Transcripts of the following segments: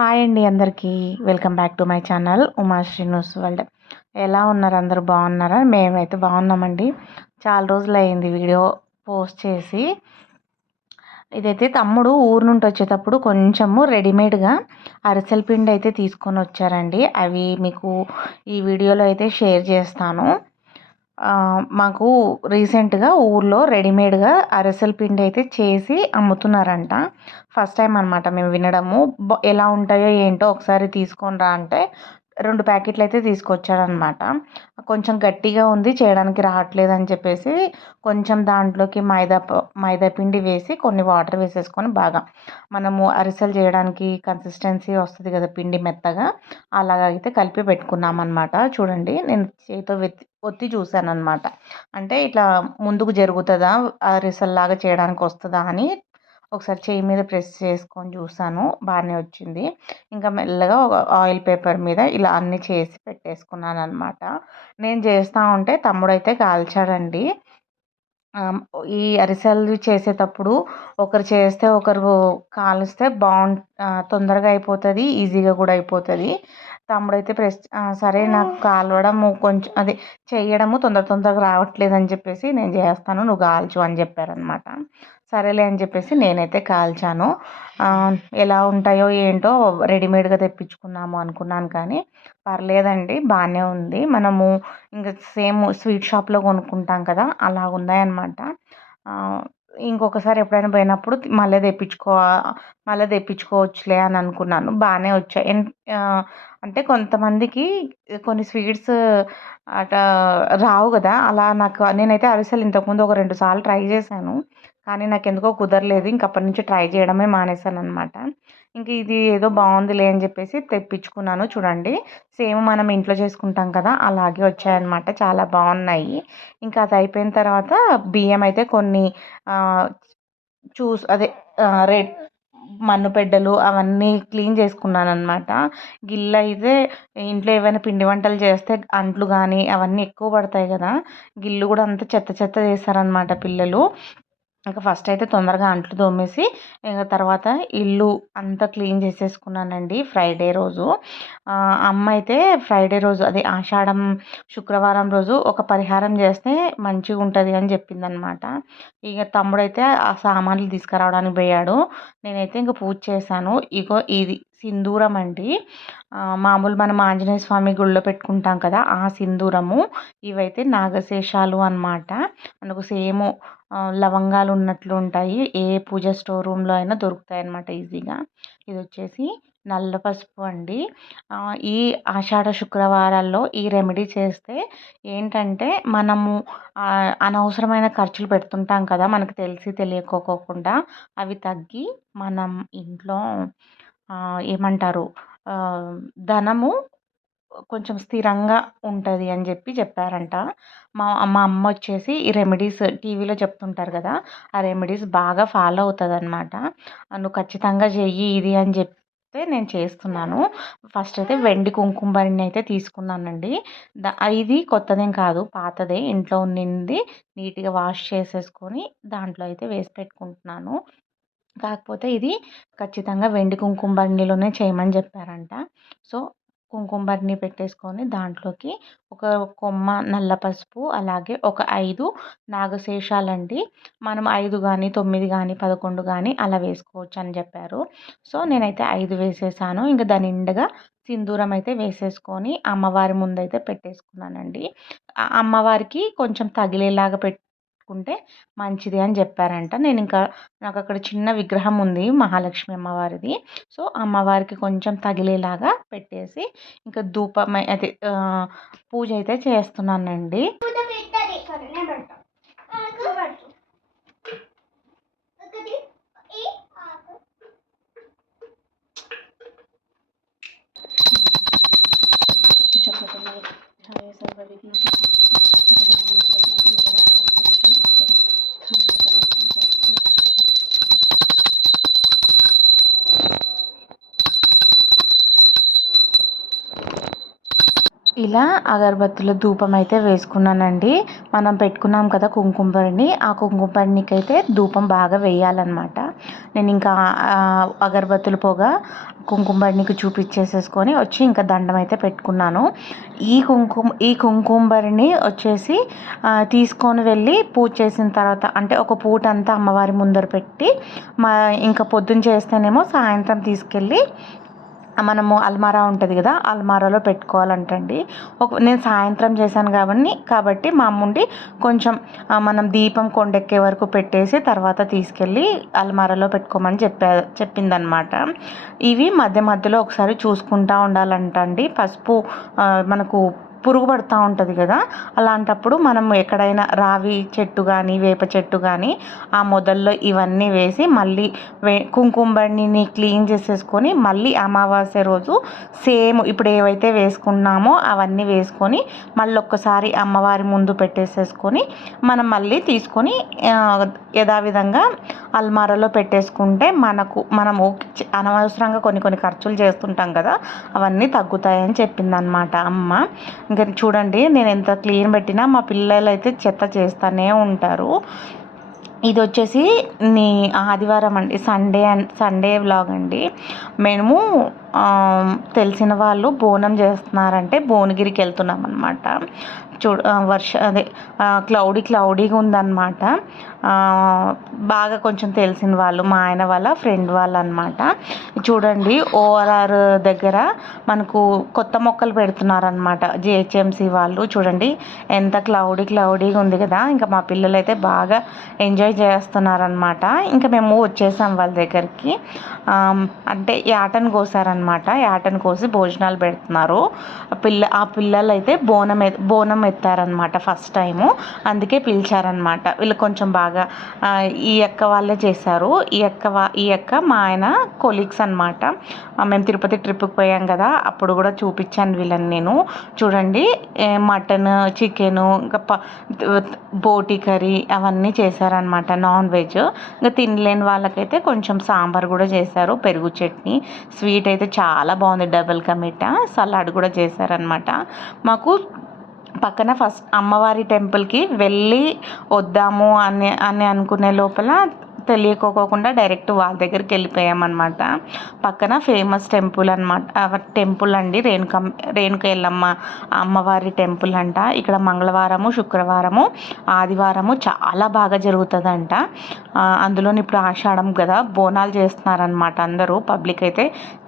Hi అండి అందరికీ. Welcome back to my channel Uma news world. ఎలా ఉన్నారు అందరూ? బాగున్నారా? మేమైతే బాగున్నామండి. చాలా రోజులు అయింది వీడియో పోస్ట్ చేసి. ఇదైతే తమ్ముడు ఊరు నుండి వచ్చేటప్పుడు కొంచెము రెడీమేడ్గా అరిసెల పిండి అయితే తీసుకొని వచ్చారండి. అవి మీకు ఈ వీడియోలో అయితే షేర్ చేస్తాను. మాకు రీసెంట్గా ఊర్లో రెడీమేడ్గా అరిసెల పిండి అయితే చేసి అమ్ముతున్నారంట. ఫస్ట్ టైం అనమాట మేము వినడము. ఎలా ఉంటాయో ఏంటో ఒకసారి తీసుకొని రా అంటే రెండు ప్యాకెట్లు అయితే తీసుకొచ్చాడనమాట. కొంచెం గట్టిగా ఉంది చేయడానికి రావట్లేదు అని చెప్పేసి కొంచెం దాంట్లోకి మైదా మైదా పిండి వేసి కొన్ని వాటర్ వేసేసుకొని బాగా మనము అరిసెలు చేయడానికి కన్సిస్టెన్సీ వస్తుంది కదా పిండి మెత్తగా అలాగైతే కలిపి పెట్టుకున్నాం అనమాట చూడండి నేను చేతితో వెత్తి ఒత్తి చూశాను అనమాట అంటే ఇట్లా ముందుకు జరుగుతుందా అరిసెల్లాగా చేయడానికి వస్తుందా అని ఒకసారి చేయి మీద ప్రెస్ చేసుకొని చూసాను బాగానే వచ్చింది. ఇంకా మెల్లగా ఒక ఆయిల్ పేపర్ మీద ఇలా అన్నీ చేసి పెట్టేసుకున్నాను అనమాట నేను చేస్తూ ఉంటే తమ్ముడు అయితే కాల్చాడండి ఈ అరిసెలు చేసేటప్పుడు ఒకరు చేస్తే ఒకరు కాలుస్తే బాగుం తొందరగా అయిపోతుంది ఈజీగా కూడా అయిపోతుంది. తమ్ముడైతే ప్రెస్ సరే నాకు కాలవడము కొంచెం అదే చేయడము తొందర తొందరగా రావట్లేదు అని చెప్పేసి నేను చేస్తాను నువ్వు కాల్చు అని చెప్పారనమాట సరేలే అని చెప్పేసి నేనైతే కాల్చాను. ఎలా ఉంటాయో ఏంటో రెడీమేడ్గా తెప్పించుకున్నాము అనుకున్నాను కానీ పర్లేదండి బాగానే ఉంది. మనము ఇంకా సేమ్ స్వీట్ షాప్లో కొనుక్కుంటాం కదా అలా ఉన్నాయన్నమాట ఇంకొకసారి ఎప్పుడైనా పోయినప్పుడు మళ్ళీ తెప్పించుకో మళ్ళీ తెప్పించుకోవచ్చులే అని అనుకున్నాను బాగానే వచ్చాయి. అంటే కొంతమందికి కొన్ని స్వీట్స్ అట్లా రావు కదా. అలా నాకు నేనైతే అరిసెలు ఇంతకుముందు ఒక రెండు సార్లు ట్రై చేశాను. కానీ నాకు ఎందుకో కుదరలేదు. ఇంక అప్పటి నుంచి ట్రై చేయడమే మానేశాను అనమాట ఇంక ఇది ఏదో బాగుందిలే అని చెప్పేసి తెప్పించుకున్నాను చూడండి. సేమ్ మనం ఇంట్లో చేసుకుంటాం కదా అలాగే వచ్చాయన్నమాట. చాలా బాగున్నాయి ఇంకా అది అయిపోయిన తర్వాత బియ్యం అయితే కొన్ని చూస్ అదే రెడ్ మన్నుపెడ్డలు అవన్నీ క్లీన్ చేసుకున్నాను అనమాట గిన్నెలు అయితే ఇంట్లో ఏవైనా పిండి వంటలు చేస్తే అంట్లు కానీ అవన్నీ ఎక్కువ పడతాయి కదా. గిల్లు కూడా అంత చెత్త చెత్త చేస్తారనమాట పిల్లలు. ఇంకా ఫస్ట్ అయితే తొందరగా అంట్లు తోమేసి ఇంకా తర్వాత ఇల్లు అంతా క్లీన్ చేసేసుకున్నానండి ఫ్రైడే రోజు. అమ్మ అయితే ఫ్రైడే రోజు అదే ఆషాఢం శుక్రవారం రోజు ఒక పరిహారం చేస్తే మంచిగా ఉంటుంది అని చెప్పిందనమాట. ఇక తమ్ముడైతే ఆ సామాన్లు తీసుకురావడానికి పోయాడు. నేనైతే ఇంకా పూజ చేశాను. ఇగో ఇది సింధూరం అండి మామూలు మనం ఆంజనేయ స్వామి గుళ్ళో పెట్టుకుంటాం కదా ఆ సింధూరము. ఇవైతే నాగశేషాలు అనమాట మనకు సేమ్ లవంగాలు ఉన్నట్లు ఉంటాయి. ఏ పూజ స్టోర్ రూమ్లో అయినా దొరుకుతాయి అన్నమాట ఈజీగా. ఇది వచ్చేసి నల్ల పసుపు అండి. ఈ ఆషాఢ శుక్రవారాల్లో ఈ రెమెడీ చేస్తే ఏంటంటే మనము అనవసరమైన ఖర్చులు పెడుతుంటాం కదా మనకు తెలిసి తెలియకోకుండా అవి తగ్గి మనం ఇంట్లో ఏమంటారు? ధనము కొంచెం స్థిరంగా ఉంటుంది అని చెప్పి చెప్పారంట. మా మా అమ్మ వచ్చేసి ఈ రెమెడీస్ టీవీలో చెప్తుంటారు కదా ఆ రెమెడీస్ బాగా ఫాలో అవుతుంది అనమాట నువ్వు ఖచ్చితంగా చెయ్యి ఇది అని చెప్తే నేను చేస్తున్నాను. ఫస్ట్ అయితే వెండి కుంకుమరిని అయితే తీసుకున్నానండి. ఇది కొత్తదేం కాదు పాతదే. ఇంట్లో ఉన్నింది నీట్గా వాష్ చేసేసుకొని దాంట్లో అయితే వేసి పెట్టుకుంటున్నాను. కాకపోతే ఇది ఖచ్చితంగా వెండి కుంకుమర్ణిలోనే చేయమని చెప్పారంట. సో కుంకుమబర్ని పెట్టేసుకొని దాంట్లోకి ఒక కొమ్మ నల్ల పసుపు అలాగే ఒక ఐదు నాగశేషాలండి. మనం ఐదు కానీ తొమ్మిది కానీ పదకొండు కానీ అలా వేసుకోవచ్చు అని చెప్పారు. సో నేనైతే ఐదు వేసేసాను. ఇంకా దాని నిండుగా సింధూరం అయితే వేసేసుకొని అమ్మవారి ముందైతే పెట్టేసుకున్నానండి. అమ్మవారికి కొంచెం తగిలేలాగా పెట్టి చేసుకుంటే మంచిది అని చెప్పారంట. నేను ఇంకా నాకు అక్కడ చిన్న విగ్రహం ఉంది మహాలక్ష్మి అమ్మవారిది. సో అమ్మవారికి కొంచెం తగిలేలాగా పెట్టేసి ఇంకా ధూపం అదే పూజ అయితే చేస్తున్నానండి. ఇలా అగరబత్తుల ధూపం అయితే వేసుకున్నానండి. మనం పెట్టుకున్నాం కదా కుంకుమపడిని ఆ కుంకుమపడినికి అయితే ధూపం బాగా వేయాలన్నమాట. నేను ఇంకా అగరబత్తుల పొగ కుంకుమబడినికి చూపించేసేసుకొని వచ్చి ఇంకా దండం అయితే పెట్టుకున్నాను. ఈ కుంకుమ ఈ కుంకుమబరిని వచ్చేసి తీసుకొని వెళ్ళి పూజ చేసిన తర్వాత అంటే ఒక పూట అంతా అమ్మవారి ముందర పెట్టి మా ఇంకా పొద్దున్న చేస్తేనేమో సాయంత్రం తీసుకెళ్ళి మనము అల్మారా ఉంటుంది కదా అల్మారాలో పెట్టుకోవాలంటండి. ఒక నేను సాయంత్రం చేశాను కాబట్టి కాబట్టి మా అమ్ముండి కొంచెం మనం దీపం కొండెక్కే వరకు పెట్టేసి తర్వాత తీసుకెళ్ళి అల్మారాలో పెట్టుకోమని చెప్పా చెప్పిందనమాట. ఇవి మధ్య మధ్యలో ఒకసారి చూసుకుంటూ ఉండాలంటండి. పసుపు మనకు పురుగు పడుతూ ఉంటుంది కదా? అలాంటప్పుడు మనం ఎక్కడైనా రావి చెట్టు కానీ వేప చెట్టు కానీ ఆ మొదల్లో ఇవన్నీ వేసి మళ్ళీ వే కుంకుమబండిని క్లీన్ చేసేసుకొని మళ్ళీ అమావాస్య రోజు సేమ్ ఇప్పుడు ఏవైతే వేసుకున్నామో అవన్నీ వేసుకొని మళ్ళీ ఒక్కసారి అమ్మవారి ముందు పెట్టేసేసుకొని మనం మళ్ళీ తీసుకొని యథావిధంగా అల్మారాలో పెట్టేసుకుంటే మనకు మనము అనవసరంగా కొన్ని కొన్ని ఖర్చులు చేస్తుంటాం కదా? అవన్నీ తగ్గుతాయని చెప్పిందనమాట అమ్మ. ఇంకా చూడండి నేను ఎంత క్లీన్ పెట్టినా మా పిల్లలు అయితే చెత్త చేస్తూనే ఉంటారు. ఇది వచ్చేసి నీ ఆదివారం అండి సండే అండ్ సండే వ్లాగ్ అండి. మేము తెలిసిన వాళ్ళు బోనం చేస్తున్నారంటే భువనగిరికి వెళ్తున్నాం అనమాట చూ వర్ష అదే క్లౌడీ క్లౌడీగా ఉందన్నమాట. బాగా కొంచెం తెలిసిన వాళ్ళు మా ఆయన వాళ్ళ ఫ్రెండ్ వాళ్ళు అనమాట చూడండి ఓఆర్ఆర్ దగ్గర మనకు కొత్త మొక్కలు పెడుతున్నారనమాట జిహెచ్ఎంసి వాళ్ళు. చూడండి ఎంత క్లౌడీ క్లౌడీగా ఉంది కదా. ఇంకా మా పిల్లలు అయితే బాగా ఎంజాయ్ చేస్తున్నారనమాట ఇంకా మేము వచ్చేసాం వాళ్ళ దగ్గరికి. అంటే యాటను కోసారనమాట యాటను కోసి భోజనాలు పెడుతున్నారు. పిల్ల ఆ పిల్లలు అయితే బోనం బోనం ఎత్తారనమాట ఫస్ట్ టైము. అందుకే పిలిచారనమాట వీళ్ళు కొంచెం బాగా ఈ అక్క వాళ్ళే చేశారు. ఈ అక్క ఈ అక్క మా ఆయన కొలీగ్స్ అనమాట మేము తిరుపతి ట్రిప్కి పోయాం కదా అప్పుడు కూడా చూపించాను వీళ్ళని నేను. చూడండి మటన్ చికెను ఇంకా బోటి కర్రీ అవన్నీ చేశారనమాట నాన్ వెజ్. ఇంకా తినలేని వాళ్ళకైతే కొంచెం సాంబార్ కూడా చేశారు పెరుగు చట్నీ స్వీట్ అయితే చాలా బాగుంది డబుల్ కమిటా. సలాడ్ కూడా చేశారనమాట మాకు పక్కన ఫస్ట్ అమ్మవారి టెంపుల్కి వెళ్ళి వద్దాము అని అని అనుకునే లోపల తెలియకోకుండా డైరెక్ట్ వాళ్ళ దగ్గరికి వెళ్ళిపోయామన్నమాట. పక్కన ఫేమస్ టెంపుల్ అనమాట టెంపుల్ అండి. రేణుక రేణుక ఎల్లమ్మ అమ్మవారి టెంపుల్ అంట. ఇక్కడ మంగళవారము శుక్రవారము ఆదివారము చాలా బాగా జరుగుతుందంట. అందులో ఇప్పుడు ఆషాఢం కదా బోనాలు చేస్తున్నారనమాట అందరూ. పబ్లిక్ అయితే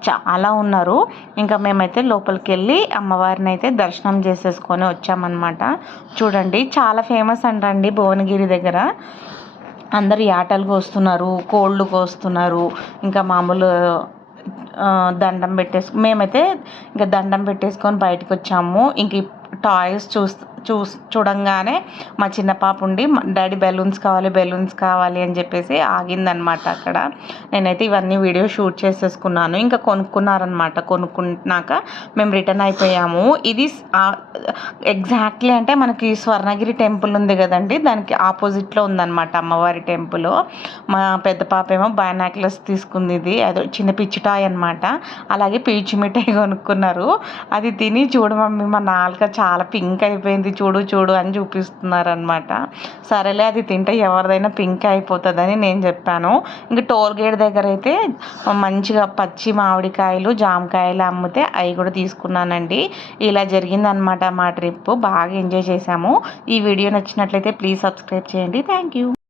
చాలా ఉన్నారు. ఇంకా మేమైతే లోపలికి వెళ్ళి అమ్మవారిని అయితే దర్శనం చేసేసుకొని వచ్చామన్నమాట. చూడండి చాలా ఫేమస్ అంటండి భువనగిరి దగ్గర. అందరు యాటలు కోస్తున్నారు కోళ్ళు కోస్తున్నారు ఇంకా మామూలు దండం పెట్టేసుకు మేమైతే ఇంకా దండం పెట్టేసుకొని బయటకు వచ్చాము ఇంక టాయ్స్ చూస్తూ చూ చూడంగానే మా చిన్న పాప ఉండి డాడీ బెలూన్స్ కావాలి బెలూన్స్ కావాలి అని చెప్పేసి ఆగిందనమాట అక్కడ. నేనైతే ఇవన్నీ వీడియో షూట్ చేసేసుకున్నాను. ఇంకా కొనుక్కున్నారనమాట. కొనుక్కున్నాక మేము రిటర్న్ అయిపోయాము. ఇది ఎగ్జాక్ట్లీ అంటే మనకి స్వర్ణగిరి టెంపుల్ ఉంది కదండి. దానికి ఆపోజిట్లో ఉందన్నమాట అమ్మవారి టెంపుల్. మా పెద్ద పాప ఏమో బైనాక్లెస్ తీసుకుంది ఇది. అదో చిన్న పిచ్చిటాయ్ అనమాట. అలాగే పీచు మిఠాయి కొనుక్కున్నారు. అది తిని చూడమమ్మీ మా నాలుక చాలా పింక్ అయిపోయింది. చూడు చూడు అని చూపిస్తున్నారనమాట సరేలే అది తింటే ఎవరిదైనా పింక్ అయిపోతుందని నేను చెప్పాను. ఇంకా టోల్ గేట్ దగ్గర అయితే మంచిగా పచ్చి మామిడికాయలు జామకాయలు అమ్మితే అవి కూడా తీసుకున్నానండి. ఇలా జరిగిందనమాట మా ట్రిప్ బాగా ఎంజాయ్ చేసాము ఈ వీడియో నచ్చినట్లయితే ప్లీజ్ సబ్స్క్రైబ్ చేయండి. Thank you.